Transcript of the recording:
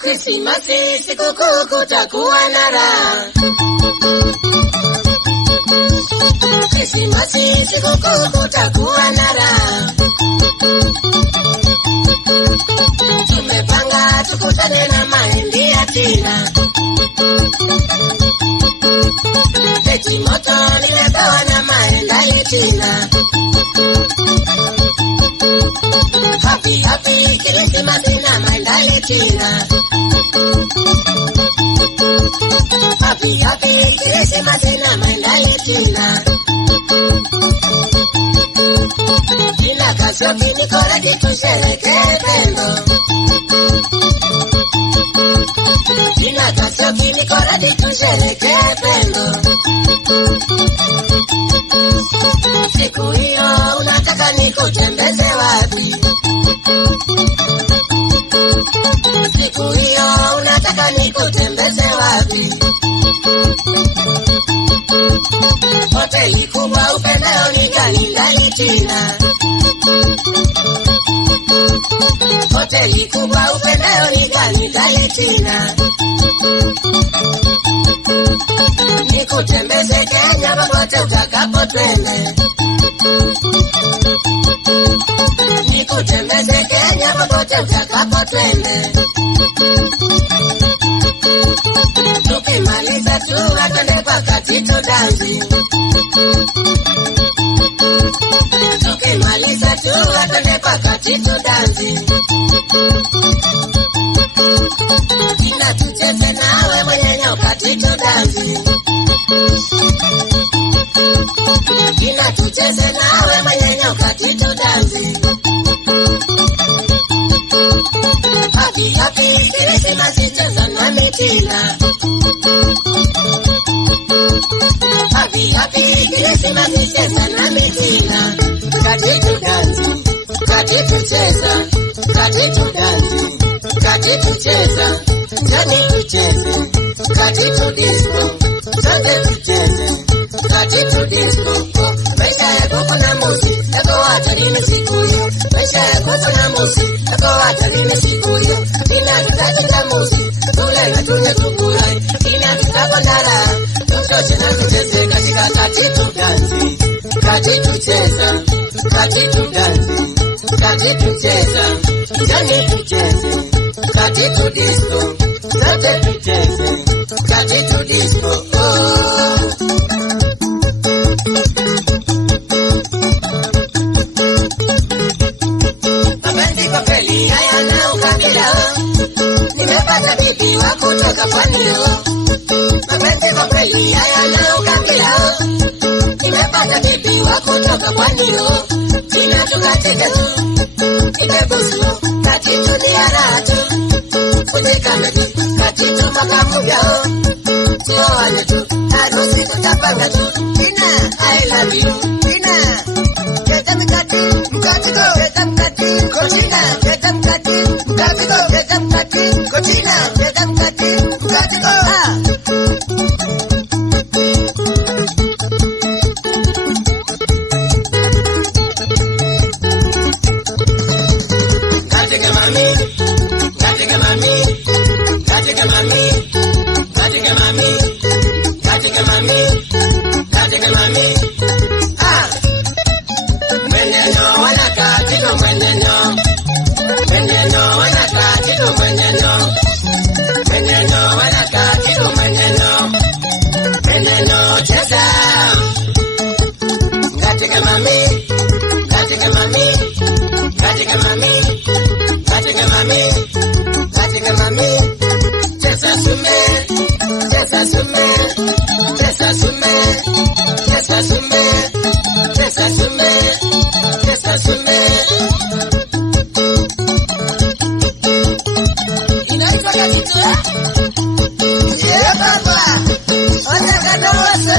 Krismasi sikukuu kutakuwa na raha. Krismasi sikukuu kutakuwa na raha. Tumepanga tukutane na mahindi ya Tina. Eti moto nimepewa na mahenda ya Tina. Happy happy Krismasi na mahenda ya Tina. Happy happy Krismasi na mahenda ya Tina. Tina Kasioki niko ready tusherehekee pendo. Tina Kasioki niko ready tusherehekee pendo. Siku hiyo unataka nikutembeze wapi? Siku hiyo unataka nikutembeze wapi? Hoteli kubwa upendao ni gani ndani Tina? Hoteli kubwa upendao ni gani ndani Tina? Nikutembeze Kenya popote utakapo twende. Nikutembeze Kenya popote utakapo twende. Tukimaliza tu twende kwa Katito dansi. Tukimaliza tu twende kwa Katito dansi. Tina tucheze nawe mwenye nyoka Katito dansi. Tina tucheze nawe mwenye nyoka Katito dansi. Happy happy Krismasi cheza nami Tina. Happy happy Krismasi cheza nami Tina. Katito dansi, Katito cheza, Katito dansi, Katito cheza, jani tucheze, Katito disco, sote tucheze, Katito disco. Maisha yako kuna musi, yako hatarini siku hiyo. Maisha yako kuna musi, yako hatarini siku hiyo. Tina tutacheza musi, tule na tune tukurai. Tina tutakwenda raha, tutoshe na tucheze katika Katito dansi. Katito cheza, Katito dansi, Katito cheza, jani tucheze, Katito disco, sote tucheze, Katito disco. Mapenzi kwa kweli hayana ukabila. Nimepata bibi wa kutoka pwani. Mapenzi kwa kweli hayana ukabila. Nimepata bibi wa kutoka pwani. Tina tukacheze tu, ibebusu, Katito ni haratu. Kujikame tu, Katito makamuga. Tuoane tu, harusi tutapanga tu. Tina, I love you. Tina, cheza mkati, mkatiko, cheza mkati, kochina, cheza mkati, mkatiko, cheza mkati, kochina, cheza mkati, mkatiko. Katika mami, katika mami, katika mami, katika mami, katika mami, katika mami. Mweneno wana Katito mweneno. Mweneno wana Katito mweneno. Mweneno wana Katito mweneno. Mweneno cheza. Katika mami, katika mami, katika mami, katika mami, katika mami. Cheza sume, cheza sume, cheza sume, cheza sume, cheza sume, cheza sume. Inaitwa Katito eh? Yeah baba, ona kadawase.